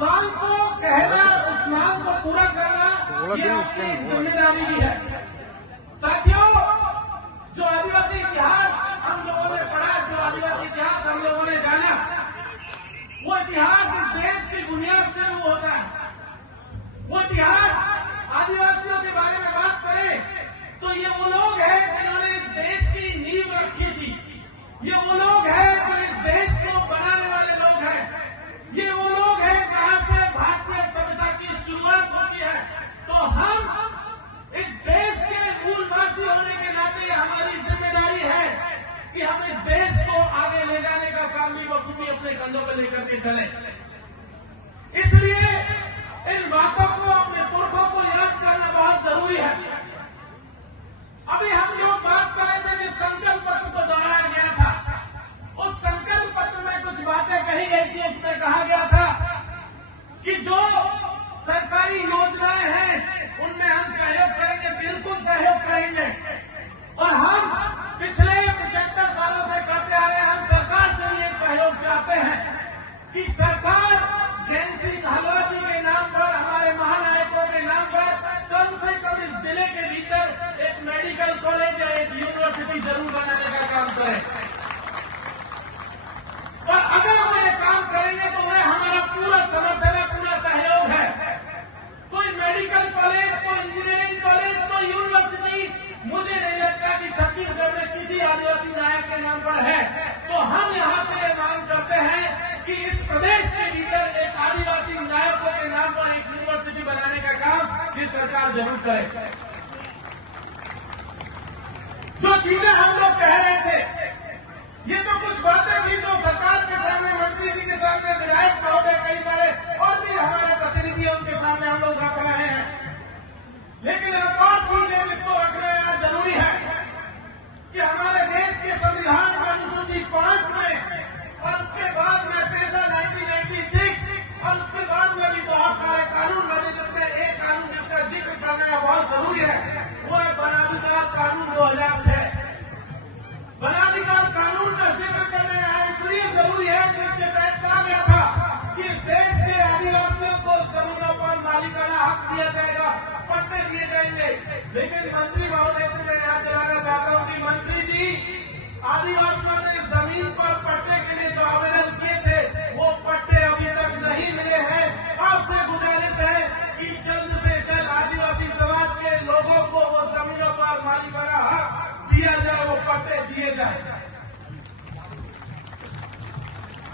मांग को कहना, उस मांग को पूरा करना ये आपकी जिम्मेदारी भी है। साथियों, जो आदिवासी इतिहास हम लोगों ने पढ़ा, जो आदिवासी इतिहास हम लोगों ने जाना, वो इतिहास इस देश की बुनियाद से शुरू होता है। वो इतिहास आदिवासियों के बारे में बात करें तो ये वो लोग हैं जिन्होंने इस देश की नींव रखी थी। ये वो लोग हैं जो इस देश को बनाने वाले लोग हैं। ये वो लोग हैं जहां से भारतीय सभ्यता की शुरुआत होती है। तो हम इस देश के मूलवासी होने के नाते हमारी जिम्मेदारी है कि हम इस देश को आगे ले जाने का काम भी बखूबी अपने कंधों पर लेकर के चले। इसलिए इन बातों को, अपने पुरखों को याद करना बहुत जरूरी है। अभी हम लोग बात कर रहे थे जिस संकल्प पत्र को दोहराया गया था, उस संकल्प पत्र में कुछ बातें कही गई थी। उसमें कहा गया था कि जो सरकारी योजनाएं हैं उनमें हम सहयोग करेंगे, बिल्कुल सहयोग करेंगे। और हम पिछले 75 सालों से करते आ रहे हैं। हम सरकार से भी एक सहयोग चाहते हैं कि सरकार जैन सिंह हलवा जी के नाम पर, हमारे महानायकों के नाम पर कम से कम इस जिले के भीतर एक मेडिकल कॉलेज या एक यूनिवर्सिटी जरूर बनाने का काम करे। और अगर वो ये काम करेंगे तो उन्हें हमारा पूरा समर्थन है, पूरा सहयोग है। कोई मेडिकल कॉलेज, कोई इंजीनियरिंग कॉलेज, कोई यूनिवर्सिटी मुझे नहीं लगता कि छत्तीसगढ़ में किसी आदिवासी नायक के नाम पर है। तो हम यहां से ये मांग करते हैं कि इस प्रदेश के भीतर एक आदिवासी नायकों के नाम पर एक यूनिवर्सिटी बनाने का काम ये सरकार जरूर करे। जो चीजें हम लोग कह रहे थे, ये तो कुछ बातें थी जो सरकार के सामने, मंत्री जी के सामने, विधायक महोदय, कई सारे और भी हमारे प्रतिनिधि उनके सामने हम लोग रख रहे हैं। लेकिन एक और चीज है जिसको रखना यहाँ जरूरी है कि हमारे देश के संविधान का अनुसूची 5 में और उसके बाद में पेशा 1996 और उसके बाद में भी बहुत सारे कानून बने, जिसमें एक कानून जिसका जिक्र करना बहुत जरूरी है, वो है वनाधिकार कानून 2006। वनाधिकार कानून का जिक्र करना है इसलिए जरूरी है कि उसके तहत कहा गया था कि इस देश के आदिवासियों को जमीनों पर मालिकाना हक दिया जाएगा, पट्टे दिए जाएंगे। लेकिन मंत्री महोदय से मैं याद दिलाना चाहता हूं कि मंत्री जी, आदिवासियों ने जमीन पर पट्टे के लिए जो आवेदन किए थे वो पट्टे अभी तक नहीं मिले हैं। आपसे गुजारिश है कि जल्द से जल्द आदिवासी समाज के लोगों को वो जमीनों पर मालिकाना हक दिया जाए, वो पट्टे दिए जाए।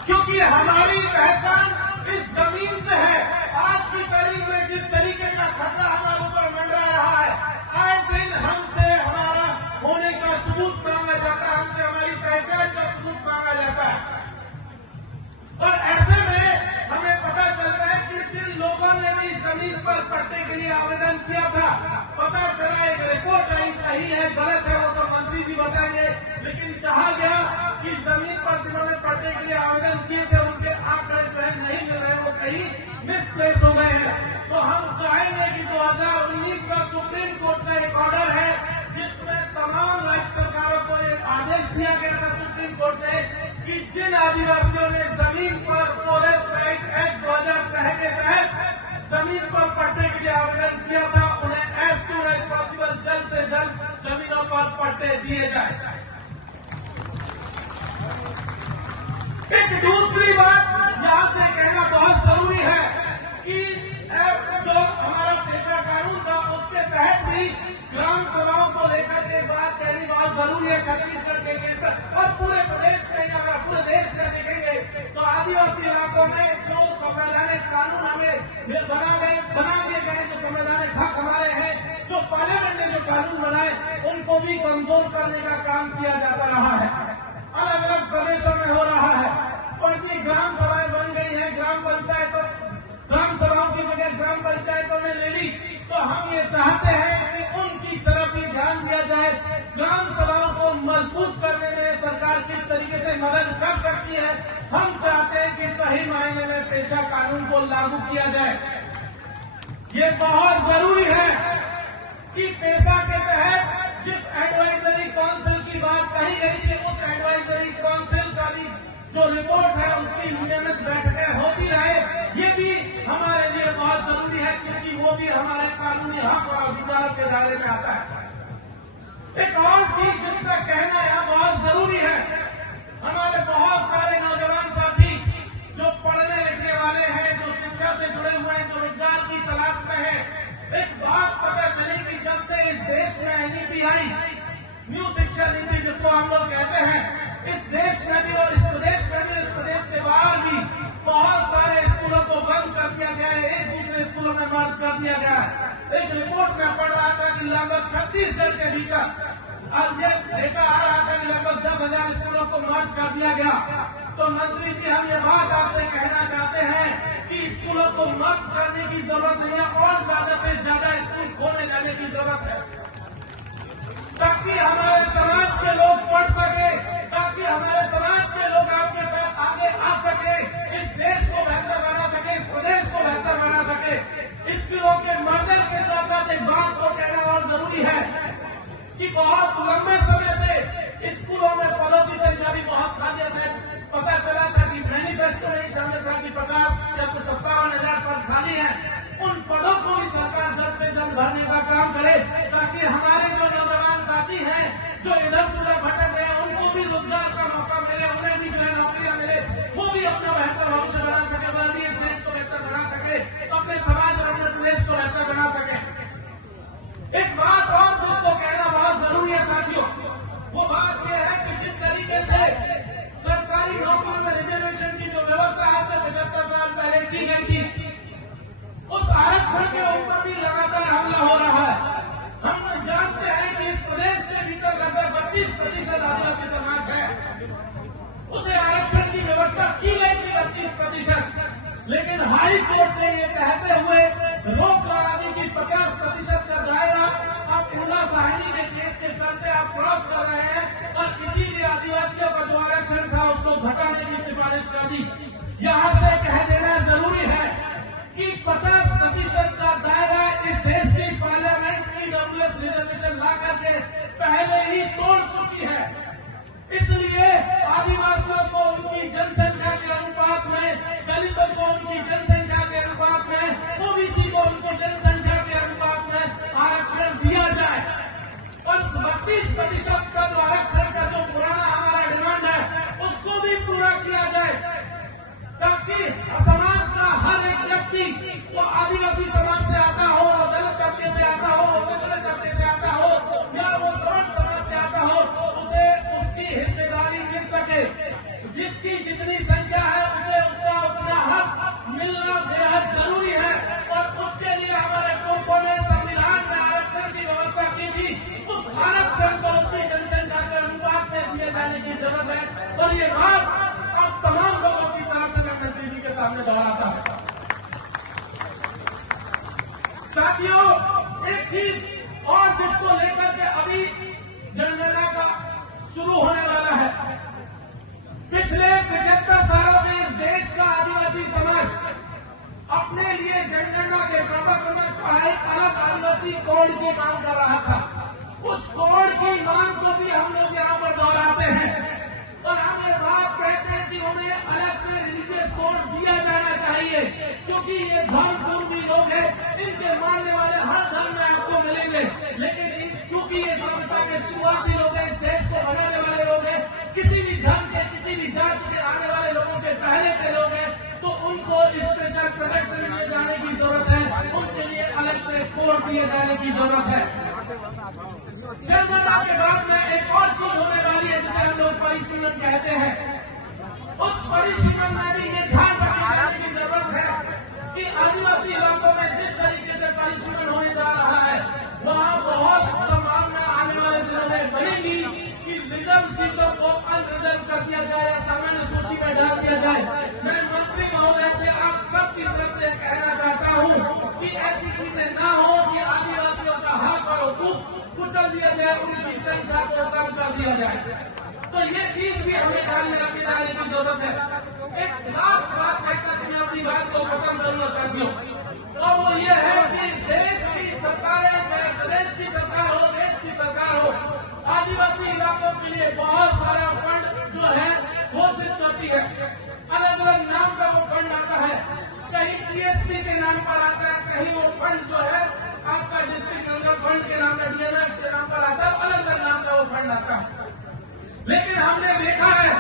क्योंकि हमारी पहचान इस जमीन से है। आज की तारीख में जिस तरीके का खतरा हमारे ऊपर मंडरा रहा है, आए दिन हमसे हमारा होने का सबूत मांगा जाता है, हमसे हमारी पहचान का सबूत मांगा जाता है। और ऐसे में हमें पता चलता है कि जिन लोगों ने भी जमीन पर पट्टे के लिए आवेदन किया था, पता चला एक रिपोर्ट आई, सही है गलत है वो तो मंत्री जी बताएंगे, लेकिन कहा गया कि जमीन पर जिन्होंने पट्टे के लिए आवेदन किए थे उनके आंकड़े जो है नहीं मिल रहे, वो कहीं मिसप्लेस हो गए हैं। तो हम चाहेंगे कि 2019 का सुप्रीम कोर्ट का एक ऑर्डर है जिसमें तमाम राज्य सरकारों को एक आदेश दिया गया था सुप्रीम कोर्ट ने कि जिन आदिवासियों ने जमीन पर फॉरेस्ट राइट एक्ट 2006 के तहत जमीन पर पट्टे के लिए आवेदन किया था, उन्हें एज सून एज पॉसिबल जल्द से जल्द जमीनों पर पट्टे दिए जाए। एक दूसरी बात यहां से कहना बहुत जरूरी है कि जो हमारा पेशा कानून था उसके तहत भी ग्राम सभाओं को लेकर के बात कहनी बहुत जरूरी है। छत्तीसगढ़ के केस और पूरे प्रदेश में, अगर पूरे देश में देखेंगे तो आदिवासी इलाकों में जो संवैधानिक कानून हमें बना दिए गए, जो संवैधानिक हक हमारे हैं, जो पार्लियामेंट ने जो कानून बनाए, उनको भी कमजोर करने का काम किया जाता रहा है। अलग अलग प्रदेशों में हो रहा है। फर्जी ग्राम सभाएं बन गई हैं, ग्राम सभाओं की जगह ग्राम पंचायतों ने ले ली। तो हम ये चाहते हैं कि उनकी तरफ भी ध्यान दिया जाए। ग्राम सभाओं को मजबूत करने में सरकार किस तरीके से मदद कर सकती है, हम चाहते हैं कि सही मायने में पेशा कानून को लागू किया जाए। ये बहुत जरूरी है कि पेशा के तहत जिस एडवाइजरी काउंसिल की बात कही गई थी, उस एडवाइजरी काउंसिल का भी जो रिपोर्ट है उसकी नियमित बैठकें होती रहे। ये भी आदमी हक और अधिकार के दायरे में आता है। एक और चीज जिसका कहना यहाँ बहुत जरूरी है, हमारे बहुत सारे नौजवान साथी जो पढ़ने लिखने वाले हैं, जो शिक्षा से जुड़े हुए हैं, जो रोजगार की तलाश में है, एक बात पता चली कि जब से इस देश में एनईपी आई, न्यू शिक्षा नीति जिसको हम लोग कहते हैं, इस देश में भी और इस प्रदेश में भी, इस प्रदेश के बाहर भी बहुत सारे स्कूलों को बंद कर दिया गया है, एक दूसरे स्कूलों में मर्ज कर दिया गया है। एक रिपोर्ट में पढ़ रहा था कि लगभग छत्तीसगढ़ के भीतर अब ये डेटा आ रहा था कि लगभग 10,000 स्कूलों को मर्ज कर दिया गया। तो मंत्री जी, हम ये बात आपसे कहना चाहते हैं कि स्कूलों को मर्ज करने की जरूरत नहीं है और ज्यादा से ज्यादा स्कूल खोलने जाने की जरूरत है, ताकि हमारे समाज के लोग पढ़ सके, ताकि हमारे समाज के लोग आपके साथ आगे आ सके, इस देश को बेहतर बना सके, इस प्रदेश को बेहतर बना सके। स्कूलों के मर्जर के साथ साथ एक बात को कहना और जरूरी है कि बहुत लंबे समय से स्कूलों में पदों की संख्या भी बहुत खाली है। पता चला था कि मैनिफेस्टो में शामिल था कि 50 या 57,000 पद खाली है। उन पदों को भी सरकार जल्द से जल्द भरने का काम करे, ताकि हमारे जो नौजवान साथी हैं जो इधर से उधर भटक रहे हैं, उनको भी रोजगार का मौका मिले, उन्हें भी जो है नौकरियां मिले, वो भी अपना बेहतर भविष्य बना सके, वह भी इस देश को बेहतर बना सके, अपने समाज और अपने प्रदेश को बेहतर बना सके। एक बात और जिसको कहना बहुत जरूरी है साथियों, वो बात यह है कि जिस तरीके से सरकारी नौकरी में रिजर्वेशन की जो व्यवस्था आज से 75 साल पहले की गई थी, उस आरक्षण के ऊपर भी लगातार हमला हो रहा है। हम जानते हैं कि इस प्रदेश के भीतर लगभग 32% आदिवासी समाज है, उसे आरक्षण की व्यवस्था की गई थी 32%, लेकिन हाई कोर्ट ने ये कहते हुए रोक लगा दी कि 50% का दायरा आप उल्ला साहिनी के केस के चलते आप क्रॉस कर रहे हैं, और इसीलिए आदिवासियों का जो आरक्षण था उसको घटाने की सिफारिश कर दी। यहाँ से कह देना जरूरी है कि 50% का दायरा इस देश की पार्लियामेंट ईडब्ल्यूएस रिजर्वेशन ला करके पहले ही तोड़ चुकी है। इसलिए आदिवासियों को उनकी जनसंख्या के अनुपात में, दलितों को उनकी जनसंख्या के अनुपात में, ओबीसी को उनकी जनसंख्या के अनुपात में आरक्षण दिया जाए, और 32% का जो आरक्षण का जो पुराना हमारा डिमांड है उसको भी पूरा किया जाए, ताकि समाज का हर एक व्यक्ति, वो आदिवासी समाज से आता हो, दलित तबके से आता हो, पिछड़े तबके से आता हो, या वो सवर्ण समाज से आता हो, उसे उसकी हिस्सेदारी मिल सके। जिसकी जितनी संख्या है उसे उसका अपना हक मिलना बेहद जरूरी है, और उसके लिए हमारे लोगों ने संविधान में आरक्षण की व्यवस्था की थी। उस आरक्षण को उसकी जनसंख्या के अनुपात में दिए जाने की जरूरत है, और ये बात अब तमाम लोगों की तरफ से मैं मंत्री जी के सामने दोहराता हूं। साथियों, एक चीज और जिसको लेकर के अभी जनगणना का शुरू होने वाला है, पिछले 75 सालों से इस देश का आदिवासी समाज अपने लिए जनगणना के प्रपत्र में एक अलग आदिवासी कोड की मांग कर रहा था। उस कोड की मांग को भी हम लोग यहाँ पर दोहराते हैं, और हम ये बात कहते हैं कि उन्हें अलग से रिलीजियस कोड दिया जाना चाहिए, क्योंकि ये धर्मपूर्वी लोग हैं, इनके मानने वाले हर धर्म में आपको मिलेंगे, लेकिन क्योंकि ये सभ्यता के शुरुआती लोग हैं, इस देश को बनाने वाले लोग हैं, किसी भी धर्म के, किसी भी जाति के आने वाले लोगों के पहले के लोग हैं, तो उनको स्पेशल प्रोटेक्शन दिए जाने की जरूरत है, उनके लिए अलग से कोड दिए जाने की जरूरत है। जनगणना के बाद में एक और चीज होने वाली है जिसे हम लोग परिशीलन कहते हैं। उस परिशीलन में भी ये ध्यान रखने जाने की जरूरत है कि आदिवासी इलाकों में जिस तरीके से परिशीलन होने जा रहा है, वहाँ बहुत संभावना आने वाले दिनों में बनेगी कि रिजर्व सीटों को अनरिजर्व कर दिया जाए या सामान्य सूची में डाल दिया जाए। मैं मंत्री महोदय से आप सबकी तरफ से कहना चाहता हूँ कि ऐसी चीजें न हो कि आदिवासियों का हक और हुकूक कुचल दिया जाए, उनकी संख्या को कम कर दिया जाए। तो ये चीज भी हमें ध्यान में रखे जाने की जरूरत है। एक लास्ट बात कहकर मैं अपनी बात को खत्म करूंगा साथियों, और वो ये है कि इस देश की सरकारें, चाहे प्रदेश की सरकार हो, देश की सरकार हो, आदिवासी इलाकों के लिए बहुत सारा फंड जो है घोषित करती है। अलग अलग नाम का वो फंड आता है, कहीं टीएसपी के नाम पर आता है, कहीं वो फंड जो है आपका फंड के नाम में डीएमएफ के नाम पर आता है, अलग अलग नाम का वो फंड आता है। लेकिन हमने देखा है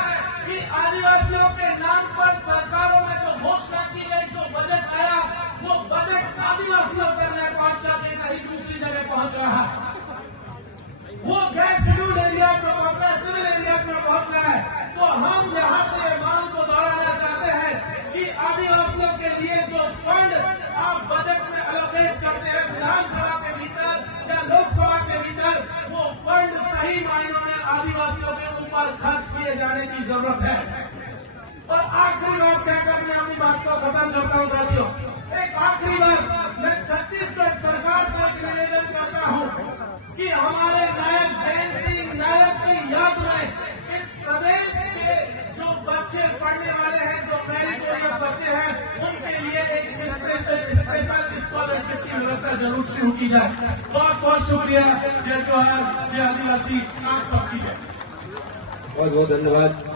कि आदिवासियों के नाम पर सरकारों में जो घोषणा की गई, जो बजट आया, वो बजट आदिवासियों के अंदर पहुंचना के कहीं दूसरी जगह पहुंच रहा है। वो गैर शेड्यूल्ड एरियाज में पहुंच रहा है, सिविल एरियाज में पहुंच रहा है। तो हम यहाँ से ये मांग को दोहराना चाहते हैं कि आदिवासियों के लिए जो फंड आप बजट में एलोकेट करते हैं विधानसभा के भीतर या लोकसभा के भीतर, वो फंड सही मायनों में आदिवासियों के ऊपर खर्च किए जाने की जरूरत है। और आखिरी बात कहकर मैं अपनी बात को खत्म करता हूँ साथियों। एक आखिरी बात मैं छत्तीसगढ़ सरकार से एक निवेदन करता हूँ कि हमारे नायक जयंत सिंह नायक की याद में इस प्रदेश के जो बच्चे पढ़ने वाले हैं, जो मेरिटोरियस बच्चे हैं, उनके लिए एक स्पेशल स्कॉलरशिप की व्यवस्था जरूर शुरू की जाए। बहुत बहुत शुक्रिया। जय जोहार, जय आदिवासी, आप सबकी जय। बहुत बहुत धन्यवाद।